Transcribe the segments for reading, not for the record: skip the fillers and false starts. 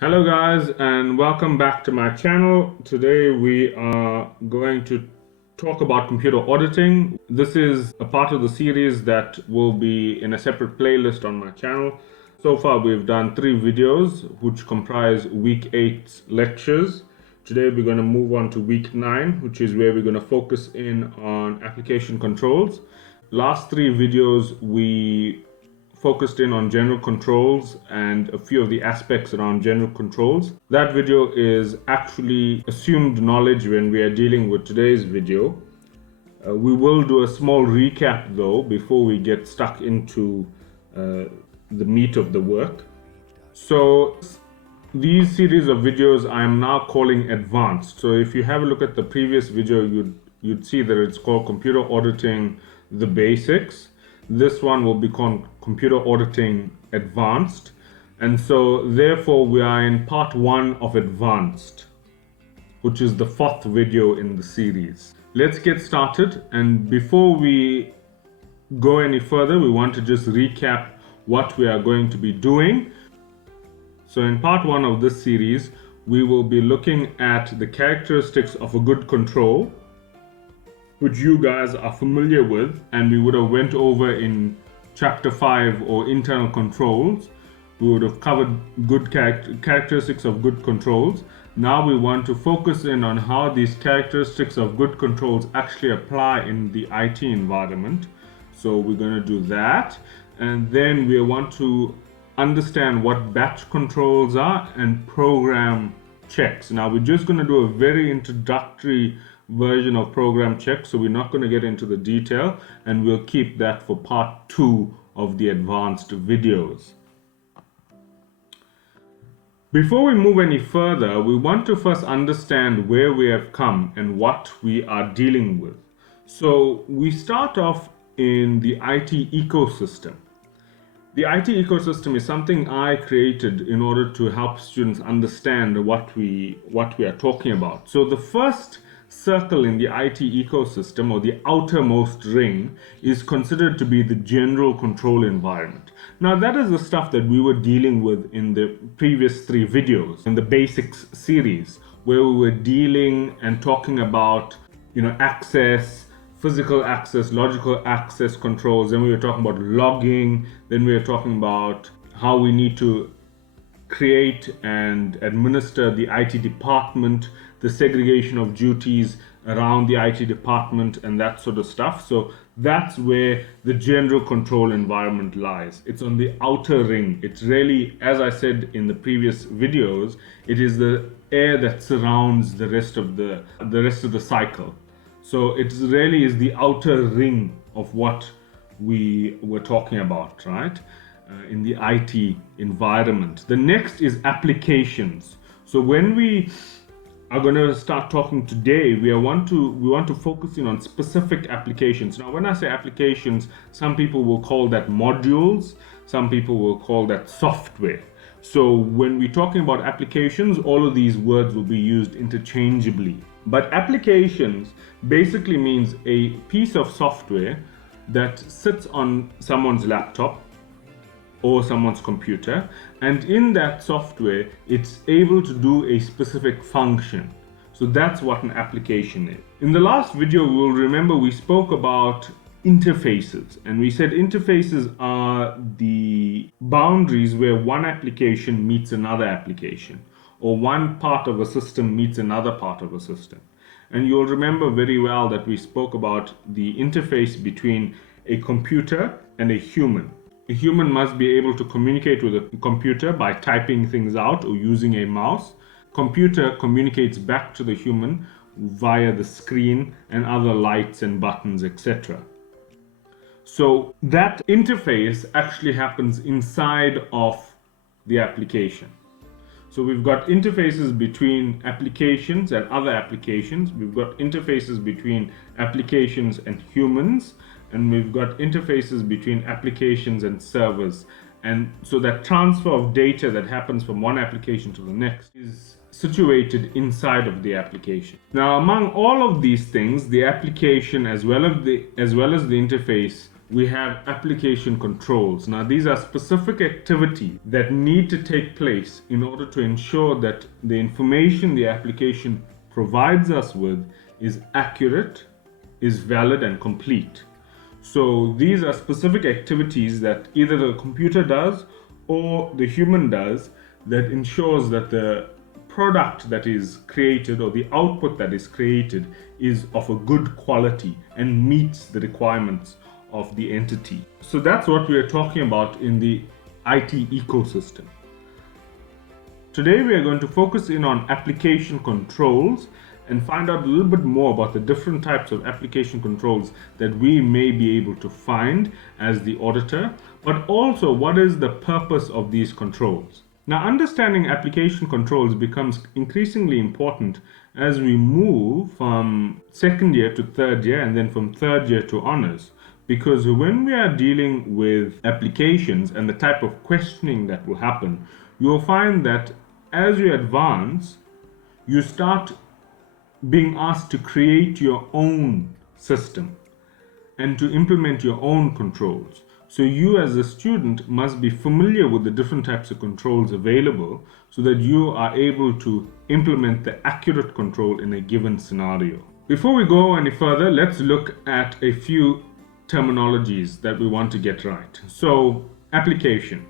Hello guys, and welcome back to my channel. Today we are going to talk about computer auditing. This is a part of the series that will be in a separate playlist on my channel. So far we've done 3 videos which comprise week 8 lectures. Today we're going to move on to week 9, which is where we're going to focus in on application controls. Last 3 videos we focused in on general controls and a few of the aspects around general controls. That video is actually assumed knowledge when we are dealing with today's video. We will do a small recap though before we get stuck into the meat of the work. So these series of videos I am now calling advanced. So if you have a look at the previous video, you'd see that it's called Computer Auditing the Basics. This one will be called Computer Auditing Advanced. And so therefore we are in part 1 of Advanced, which is the 4th video in the series. Let's get started, and before we go any further, we want to just recap what we are going to be doing. So in part 1 of this series, we will be looking at the characteristics of a good control, which you guys are familiar with, and we would have went over in chapter 5 or internal controls. We would have covered good characteristics of good controls. Now we want to focus in on how these characteristics of good controls actually apply in the IT environment. So we're going to do that, and then we want to understand what batch controls are and program checks. Now we're just going to do a very introductory version of program checks, so we're not going to get into the detail, and we'll keep that for part 2 of the advanced videos. Before we move any further, we want to first understand where we have come and what we are dealing with. So we start off in the IT ecosystem. The IT ecosystem is something I created in order to help students understand what we are talking about. So the first circle in the IT ecosystem, or the outermost ring, is considered to be the general control environment. Now that is the stuff that we were dealing with in the previous 3 videos in the basics series, where we were dealing and talking about access, physical access, logical access controls. Then we were talking about logging. Then we were talking about how we need to create and administer the IT department, the segregation of duties around the IT department, and that sort of stuff. So that's where the general control environment lies. It's on the outer ring. It's really, as I said in the previous videos, it is the air that surrounds the rest of the cycle. So it really is the outer ring of what we were talking about, right? In the IT environment. The next is applications. So when we are going to start talking today, we want to focus in on specific applications. Now when I say applications, some people will call that modules, some people will call that software. So when we're talking about applications, all of these words will be used interchangeably. But applications basically means a piece of software that sits on someone's laptop or someone's computer, and in that software it's able to do a specific function. So that's what an application is. In the last video, we'll remember we spoke about interfaces, and we said interfaces are the boundaries where one application meets another application, or one part of a system meets another part of a system. And you'll remember very well that we spoke about the interface between a computer and a human. A human must be able to communicate with a computer by typing things out or using a mouse. Computer communicates back to the human via the screen and other lights and buttons, etc. So that interface actually happens inside of the application. So we've got interfaces between applications and other applications. We've got interfaces between applications and humans. And we've got interfaces between applications and servers. And so that transfer of data that happens from one application to the next is situated inside of the application. Now, among all of these things, the application as well as the interface we have application controls. Now, these are specific activities that need to take place in order to ensure that the information the application provides us with is accurate, is valid, and complete. So these are specific activities that either the computer does or the human does that ensures that the product that is created or the output that is created is of a good quality and meets the requirements of the entity. So that's what we are talking about in the IT ecosystem. Today we are going to focus in on application controls and find out a little bit more about the different types of application controls that we may be able to find as the auditor, but also what is the purpose of these controls. Now, understanding application controls becomes increasingly important as we move from second year to third year and then from third year to honors. Because when we are dealing with applications and the type of questioning that will happen, you will find that as you advance, you start being asked to create your own system and to implement your own controls. So you as a student must be familiar with the different types of controls available so that you are able to implement the accurate control in a given scenario. Before we go any further, let's look at a few terminologies that we want to get right. So, application.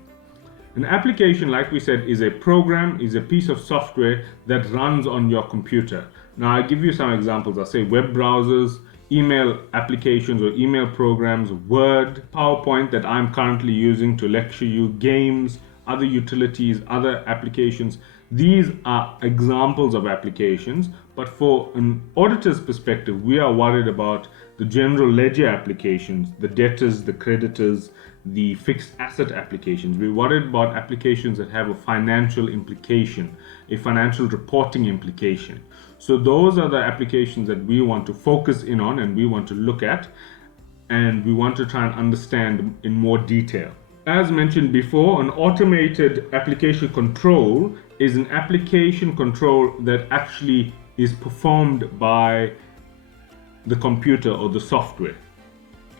An application, like we said, is a program, is a piece of software that runs on your computer. Now, I'll give you some examples. I'll say web browsers, email applications or email programs, Word, PowerPoint that I'm currently using to lecture you, games, other utilities, other applications. These are examples of applications, but for an auditor's perspective, we are worried about the general ledger applications, the debtors, the creditors, the fixed asset applications. We're worried about applications that have a financial implication, a financial reporting implication. So those are the applications that we want to focus in on and we want to look at, and we want to try and understand in more detail. As mentioned before, an automated application control is an application control that actually is performed by the computer or the software.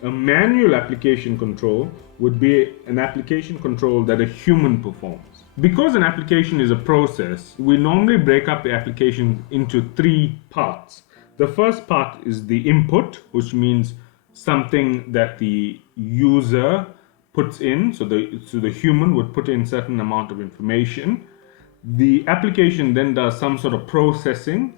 A manual application control would be an application control that a human performs. Because an application is a process, we normally break up the application into three parts. The first part is the input, which means something that the user puts in, so the human would put in certain amount of information. The application then does some sort of processing,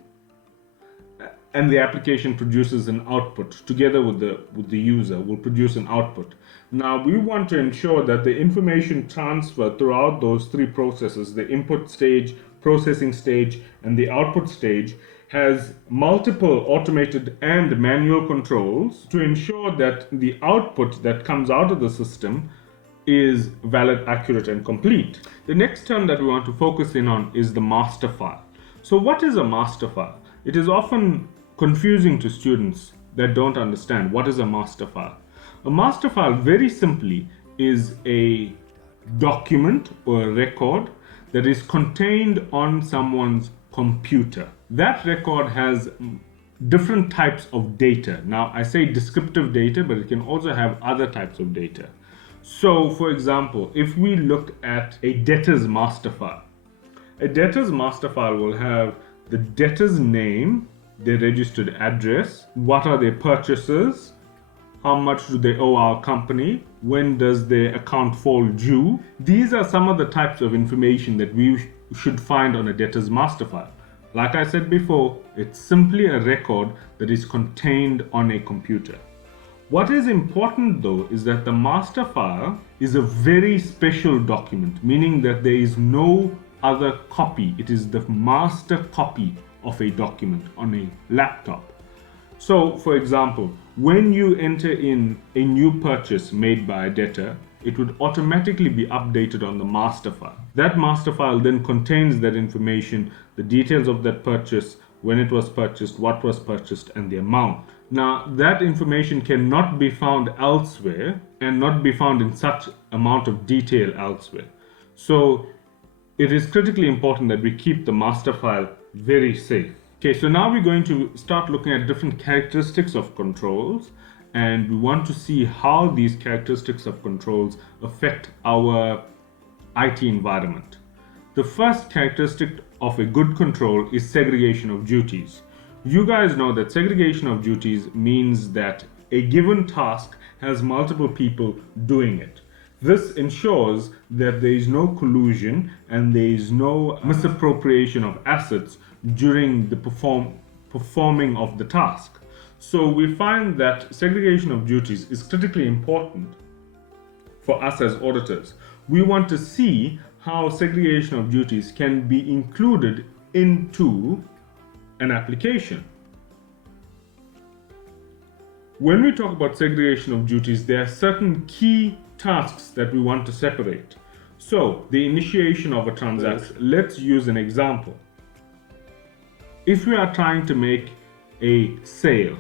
and the application produces an output together with the user will produce an output. Now we want to ensure that the information transfer throughout those three processes, the input stage, processing stage, and the output stage, has multiple automated and manual controls to ensure that the output that comes out of the system is valid, accurate, and complete. The next term that we want to focus in on is the master file. So what is a master file? It is often confusing to students that don't understand what is a master file. A master file, very simply, is a document or a record that is contained on someone's computer. That record has different types of data. Now, I say descriptive data, but it can also have other types of data. So, for example, if we look at a debtor's master file, a debtor's master file will have the debtor's name, their registered address, what are their purchases, how much do they owe our company, when does their account fall due. These are some of the types of information that we should find on a debtor's master file. Like I said before, it's simply a record that is contained on a computer. What is important though is that the master file is a very special document, meaning that there is no other copy. It is the master copy of a document on a laptop. So, for example, when you enter in a new purchase made by a debtor, it would automatically be updated on the master file. That master file then contains that information, the details of that purchase, when it was purchased, what was purchased, and the amount. Now, that information cannot be found elsewhere and not be found in such amount of detail elsewhere. So, it is critically important that we keep the master file very safe. Okay, so now we're going to start looking at different characteristics of controls and we want to see how these characteristics of controls affect our IT environment. The first characteristic of a good control is segregation of duties. You guys know that segregation of duties means that a given task has multiple people doing it. This ensures that there is no collusion and there is no misappropriation of assets during the performing of the task. So we find that segregation of duties is critically important for us as auditors. We want to see how segregation of duties can be included into an application. When we talk about segregation of duties, there are certain key tasks that we want to separate. So, the initiation of a transaction. Let's use an example. If we are trying to make a sale,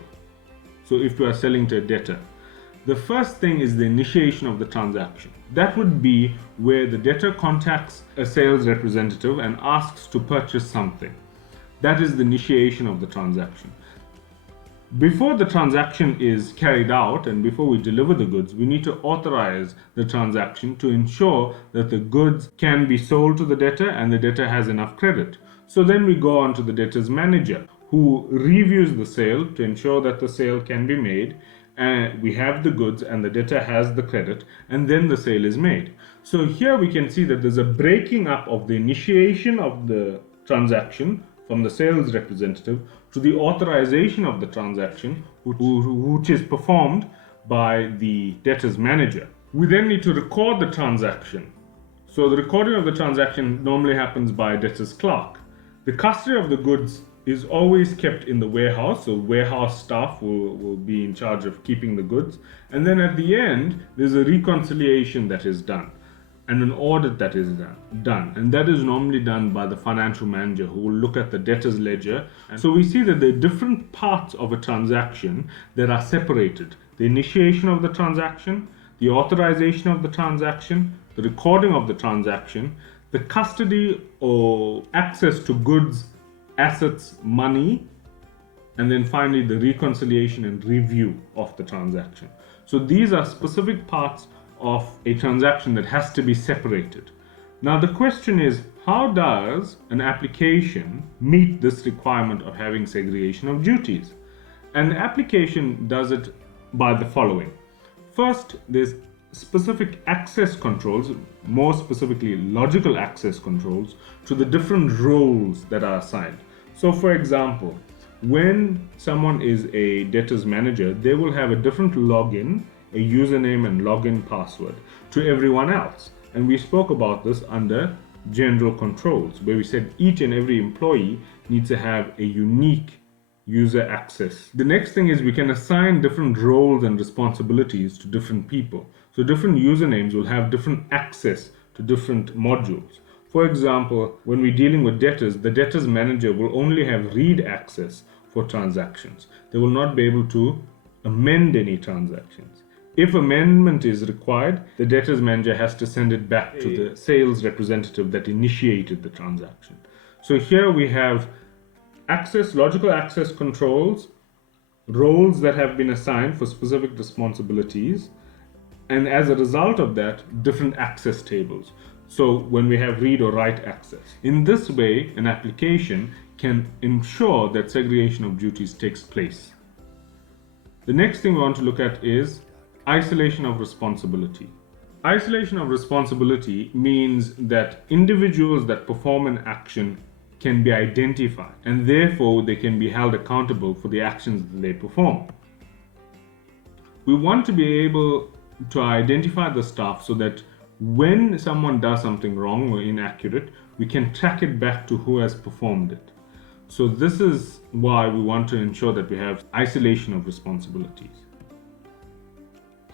so if we are selling to a debtor, the first thing is the initiation of the transaction. That would be where the debtor contacts a sales representative and asks to purchase something. That is the initiation of the transaction. Before the transaction is carried out and before we deliver the goods, we need to authorize the transaction to ensure that the goods can be sold to the debtor and the debtor has enough credit. So then we go on to the debtor's manager, who reviews the sale to ensure that the sale can be made, and we have the goods and the debtor has the credit, and then the sale is made. So here we can see that there's a breaking up of the initiation of the transaction from the sales representative to the authorization of the transaction, which is performed by the debtor's manager. We then need to record the transaction. So the recording of the transaction normally happens by a debtor's clerk. The custody of the goods is always kept in the warehouse, so warehouse staff will be in charge of keeping the goods. And then at the end, there's a reconciliation that is done and an audit that is done. And that is normally done by the financial manager, who will look at the debtor's ledger. And so we see that there are different parts of a transaction that are separated. The initiation of the transaction, the authorization of the transaction, the recording of the transaction, the custody or access to goods, assets, money, and then finally the reconciliation and review of the transaction. So these are specific parts of a transaction that has to be separated. Now the question is, how does an application meet this requirement of having segregation of duties? An application does it by the following. First, there's specific access controls, more specifically logical access controls, to the different roles that are assigned. So for example, when someone is a debtor's manager, they will have a different login, a username and login password to everyone else. And we spoke about this under general controls, where we said each and every employee needs to have a unique user access. The next thing is we can assign different roles and responsibilities to different people. So different usernames will have different access to different modules. For example, when we're dealing with debtors, the debtors manager will only have read access for transactions. They will not be able to amend any transactions. If amendment is required, the debtors manager has to send it back to the sales representative that initiated the transaction. So here we have access, logical access controls, roles that have been assigned for specific responsibilities, and as a result of that, different access tables. So when we have read or write access. In this way, an application can ensure that segregation of duties takes place. The next thing we want to look at is isolation of responsibility. Isolation of responsibility means that individuals that perform an action can be identified, and therefore they can be held accountable for the actions that they perform. We want to be able to identify the staff so that when someone does something wrong or inaccurate, we can track it back to who has performed it. So this is why we want to ensure that we have isolation of responsibilities.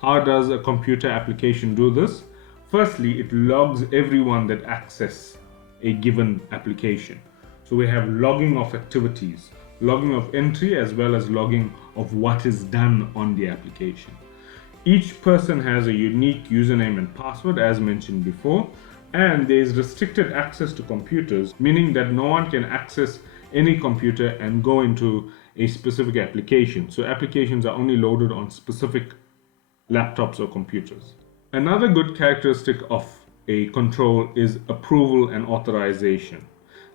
How does a computer application do this? Firstly, it logs everyone that access a given application. So we have logging of activities, logging of entry, as well as logging of what is done on the application. Each person has a unique username and password, as mentioned before, and there is restricted access to computers, meaning that no one can access any computer and go into a specific application. So applications are only loaded on specific laptops or computers. Another good characteristic of a control is approval and authorization.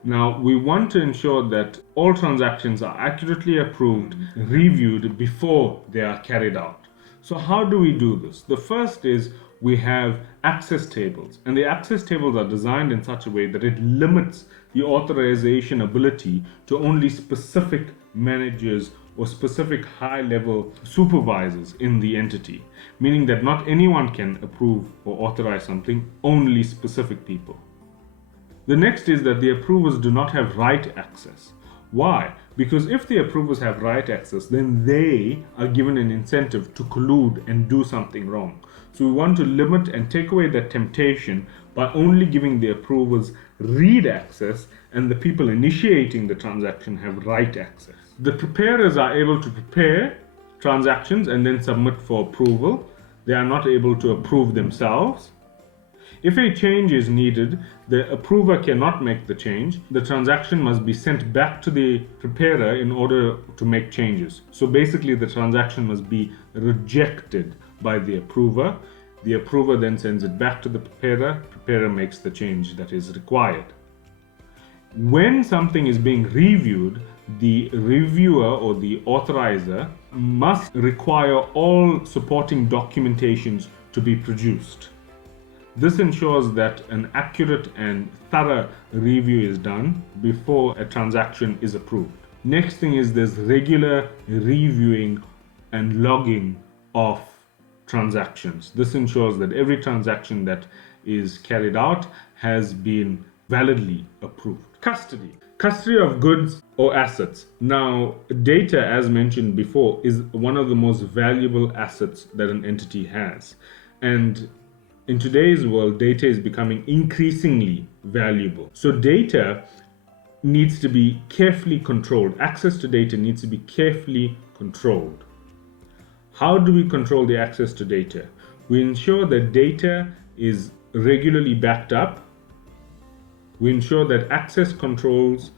Now, we want to ensure that all transactions are accurately approved, reviewed before they are carried out. So how do we do this? The first is we have access tables, and the access tables are designed in such a way that it limits the authorization ability to only specific managers or specific high-level supervisors in the entity, meaning that not anyone can approve or authorize something, only specific people. The next is that the approvers do not have right access. Why? Because if the approvers have right access, then they are given an incentive to collude and do something wrong. So we want to limit and take away that temptation by only giving the approvers read access, and the people initiating the transaction have right access. The preparers are able to prepare transactions and then submit for approval. They are not able to approve themselves. If a change is needed, the approver cannot make the change. The transaction must be sent back to the preparer in order to make changes. So basically, the transaction must be rejected by the approver. The approver then sends it back to the preparer. Preparer makes the change that is required. When something is being reviewed, the reviewer or the authorizer must require all supporting documentations to be produced. This ensures that an accurate and thorough review is done before a transaction is approved. Next thing is there's regular reviewing and logging of transactions. This ensures that every transaction that is carried out has been validly approved. Custody of goods or assets. Now, data, as mentioned before, is one of the most valuable assets that an entity has. And in today's world, data is becoming increasingly valuable. So data needs to be carefully controlled. Access to data needs to be carefully controlled. How do we control the access to data? We ensure that data is regularly backed up. We ensure that access controls,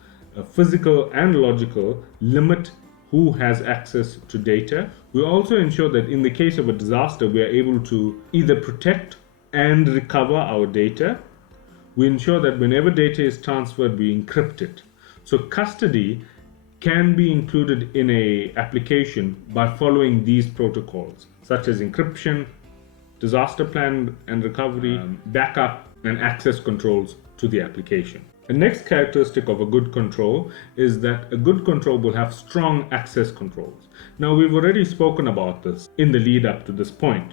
physical and logical, limit who has access to data. We also ensure that in the case of a disaster, we are able to either protect and recover our data. We ensure that whenever data is transferred, we encrypt it. So custody can be included in an application by following these protocols, such as encryption, disaster plan and recovery, backup, and access controls to the application. The next characteristic of a good control is that a good control will have strong access controls. Now, we've already spoken about this in the lead up to this point.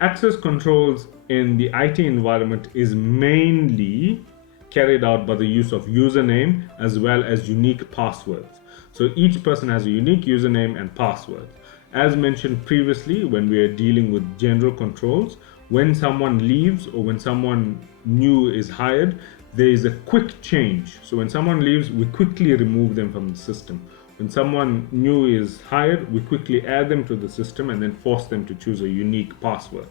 Access controls in the IT environment is mainly carried out by the use of username as well as unique passwords. So each person has a unique username and password. As mentioned previously, when we are dealing with general controls, when someone leaves or when someone new is hired, there is a quick change. So when someone leaves, we quickly remove them from the system. When someone new is hired, we quickly add them to the system and then force them to choose a unique password.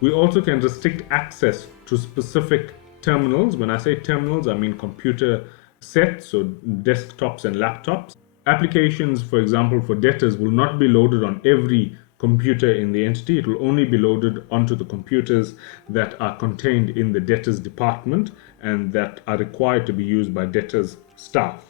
We also can restrict access to specific terminals. When I say terminals, I mean computer sets, so desktops and laptops. Applications, for example, for debtors will not be loaded on every computer in the entity. It will only be loaded onto the computers that are contained in the debtors department and that are required to be used by debtors staff.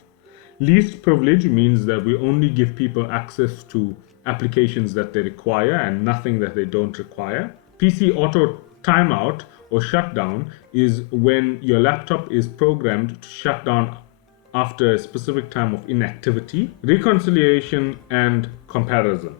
Least privilege means that we only give people access to applications that they require and nothing that they don't require. PC auto timeout or shutdown is when your laptop is programmed to shut down after a specific time of inactivity. Reconciliation and comparison.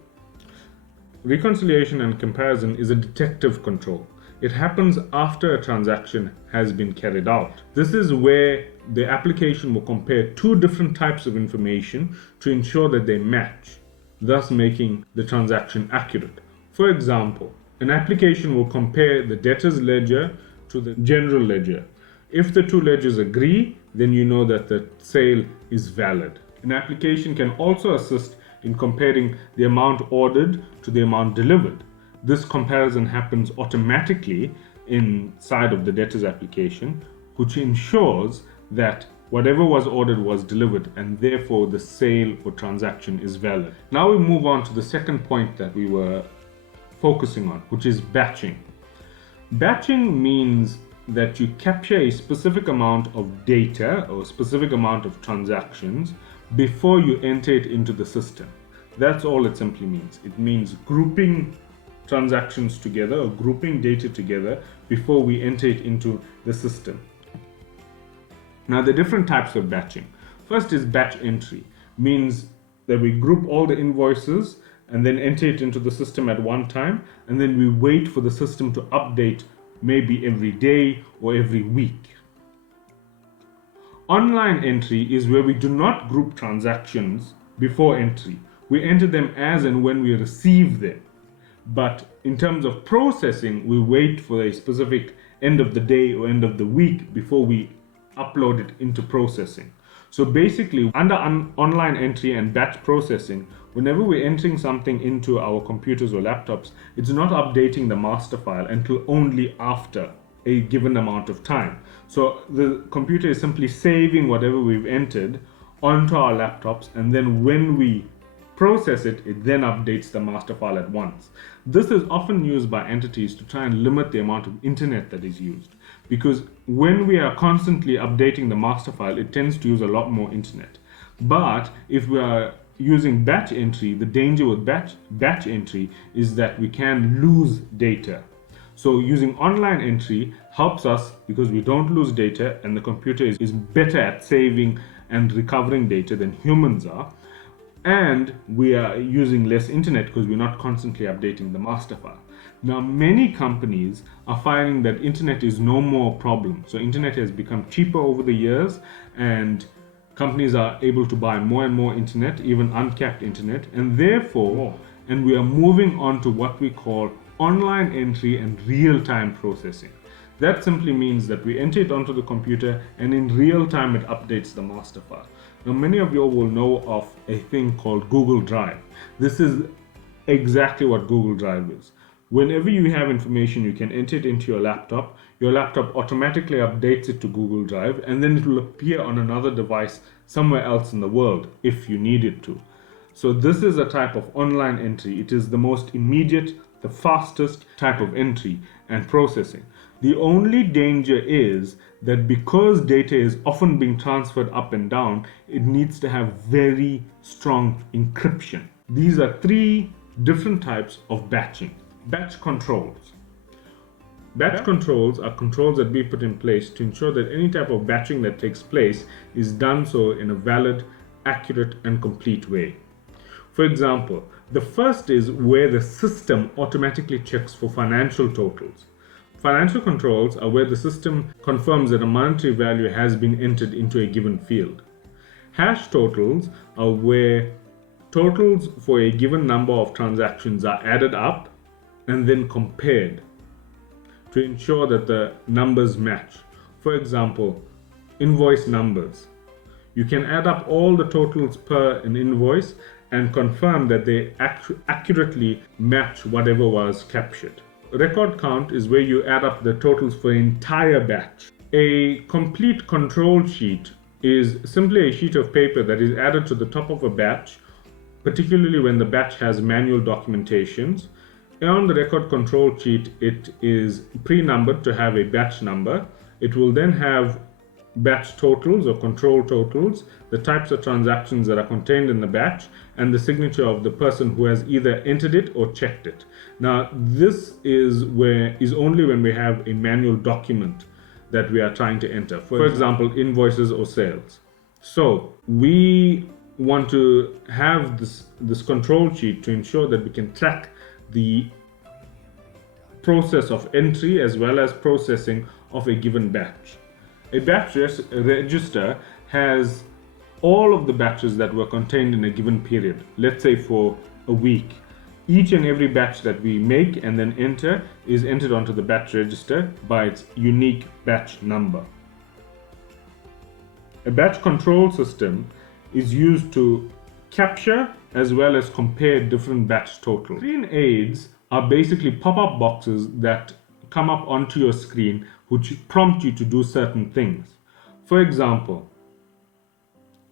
Reconciliation and comparison is a detective control. It happens after a transaction has been carried out. This is where the application will compare two different types of information to ensure that they match, thus making the transaction accurate. For example, an application will compare the debtor's ledger to the general ledger. If the two ledgers agree, then you know that the sale is valid. An application can also assist in comparing the amount ordered to the amount delivered. This comparison happens automatically inside of the debtor's application, which ensures that whatever was ordered was delivered, and therefore the sale or transaction is valid. Now we move on to the second point that we were focusing on, which is batching. Batching means that you capture a specific amount of data or a specific amount of transactions before you enter it into the system. That's all it simply means. It means grouping transactions together or grouping data together before we enter it into the system. Now, the different types of batching. First is batch entry, means that we group all the invoices and then enter it into the system at one time, and then we wait for the system to update maybe every day or every week. Online entry is where we do not group transactions before entry. We enter them as and when we receive them. But in terms of processing, we wait for a specific end of the day or end of the week before we upload it into processing. So basically, under online entry and batch processing, whenever we're entering something into our computers or laptops, it's not updating the master file until only after a given amount of time. So the computer is simply saving whatever we've entered onto our laptops, and then when we process it, it then updates the master file at once. This is often used by entities to try and limit the amount of internet that is used, because when we are constantly updating the master file, it tends to use a lot more internet. But if we are using batch entry, the danger with batch entry is that we can lose data. So using online entry helps us because we don't lose data, and the computer is better at saving and recovering data than humans are. And we are using less internet because we're not constantly updating the master file. Now, many companies are finding that internet is no more a problem. So internet has become cheaper over the years, and companies are able to buy more and more internet, even uncapped internet, and therefore, and we are moving on to what we call online entry and real-time processing. That simply means that we enter it onto the computer, and in real time it updates the master file. Now, many of you will know of a thing called Google Drive. This is exactly what Google Drive is. Whenever you have information, you can enter it into your laptop. Your laptop automatically updates it to Google Drive, and then it will appear on another device somewhere else in the world if you need it to. So this is a type of online entry. It is the most immediate, the fastest type of entry and processing. The only danger is that because data is often being transferred up and down, it needs to have very strong encryption. These are three different types of batching. Batch controls. Batch controls are controls that we put in place to ensure that any type of batching that takes place is done so in a valid, accurate, and complete way. For example, the first is where the system automatically checks for financial totals. Financial controls are where the system confirms that a monetary value has been entered into a given field. Hash totals are where totals for a given number of transactions are added up and then compared to ensure that the numbers match. For example, invoice numbers. You can add up all the totals per an invoice and confirm that they accurately match whatever was captured. Record count is where you add up the totals for an entire batch. A complete control sheet is simply a sheet of paper that is added to the top of a batch, particularly when the batch has manual documentations. On the record control sheet, it is pre-numbered to have a batch number. It will then have batch totals or control totals, the types of transactions that are contained in the batch, and the signature of the person who has either entered it or checked it. Now, this is only when we have a manual document that we are trying to enter. For example, invoices or sales. So we want to have this control sheet to ensure that we can track the process of entry as well as processing of a given batch. A batch register has all of the batches that were contained in a given period, let's say for a week. Each and every batch that we make and then enter is entered onto the batch register by its unique batch number. A batch control system is used to capture as well as compare different batch totals. Screen aids are basically pop-up boxes that come up onto your screen which prompt you to do certain things. For example,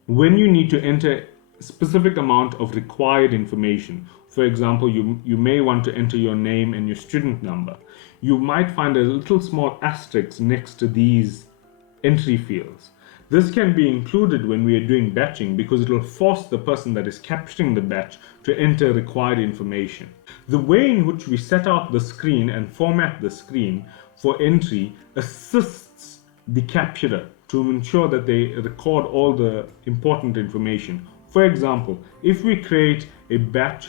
when you need to enter specific amount of required information. For example, you may want to enter your name and your student number. You might find a little small asterisk next to these entry fields. This can be included when we are doing batching because it will force the person that is capturing the batch to enter required information. The way in which we set out the screen and format the screen for entry assists the capturer to ensure that they record all the important information. For example, if we create a batch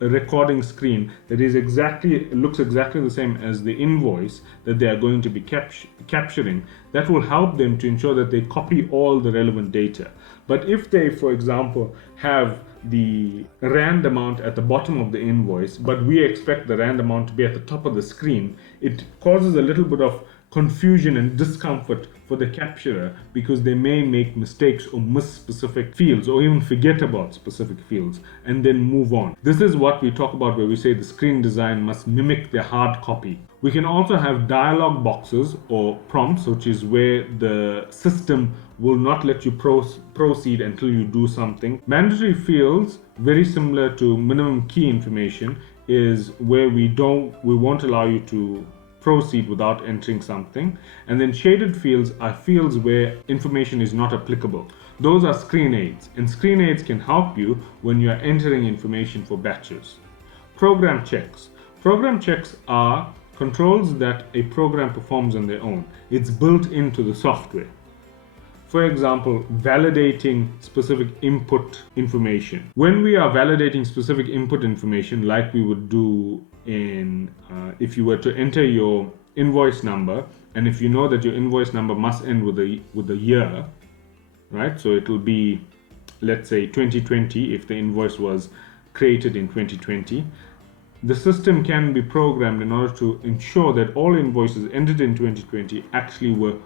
recording screen that looks exactly the same as the invoice that they are going to be capturing, that will help them to ensure that they copy all the relevant data. But if they, for example, have the rand amount at the bottom of the invoice, but we expect the rand amount to be at the top of the screen, it causes a little bit of confusion and discomfort for the capturer because they may make mistakes or miss specific fields or even forget about specific fields and then move on. This is what we talk about where we say the screen design must mimic the hard copy. We can also have dialog boxes or prompts, which is where the system will not let you proceed until you do something. Mandatory fields, very similar to minimum key information, is where we won't allow you to proceed without entering something. And then shaded fields are fields where information is not applicable. Those are screen aids, and screen aids can help you when you are entering information for batches. Program checks. Program checks are controls that a program performs on their own. It's built into the software. For example, validating specific input information. When we are validating specific input information, like we would do in if you were to enter your invoice number, and if you know that your invoice number must end with a year, right? So it will be, let's say, 2020 if the invoice was created in 2020. The system can be programmed in order to ensure that all invoices entered in 2020 actually were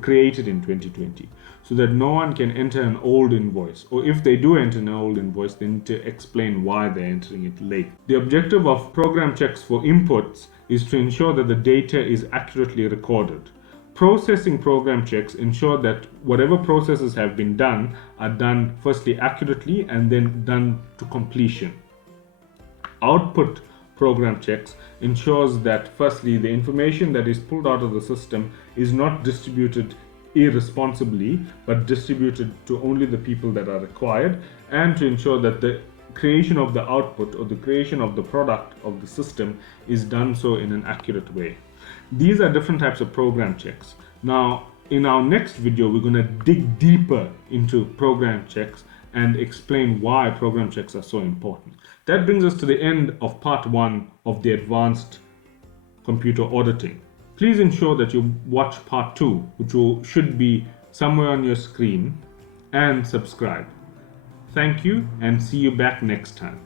created in 2020, so that no one can enter an old invoice, or if they do enter an old invoice, they need to explain why they're entering it late. The objective of program checks for inputs is to ensure that the data is accurately recorded. Processing program checks ensure that whatever processes have been done are done firstly accurately and then done to completion. Output program checks ensures that firstly the information that is pulled out of the system is not distributed irresponsibly but distributed to only the people that are required, and to ensure that the creation of the output or the creation of the product of the system is done so in an accurate way. These are different types of program checks. Now in our next video we're going to dig deeper into program checks and explain why program checks are so important. That brings us to the end of part 1 of the advanced computer auditing. Please ensure that you watch part 2, which should be somewhere on your screen, and subscribe. Thank you, and see you back next time.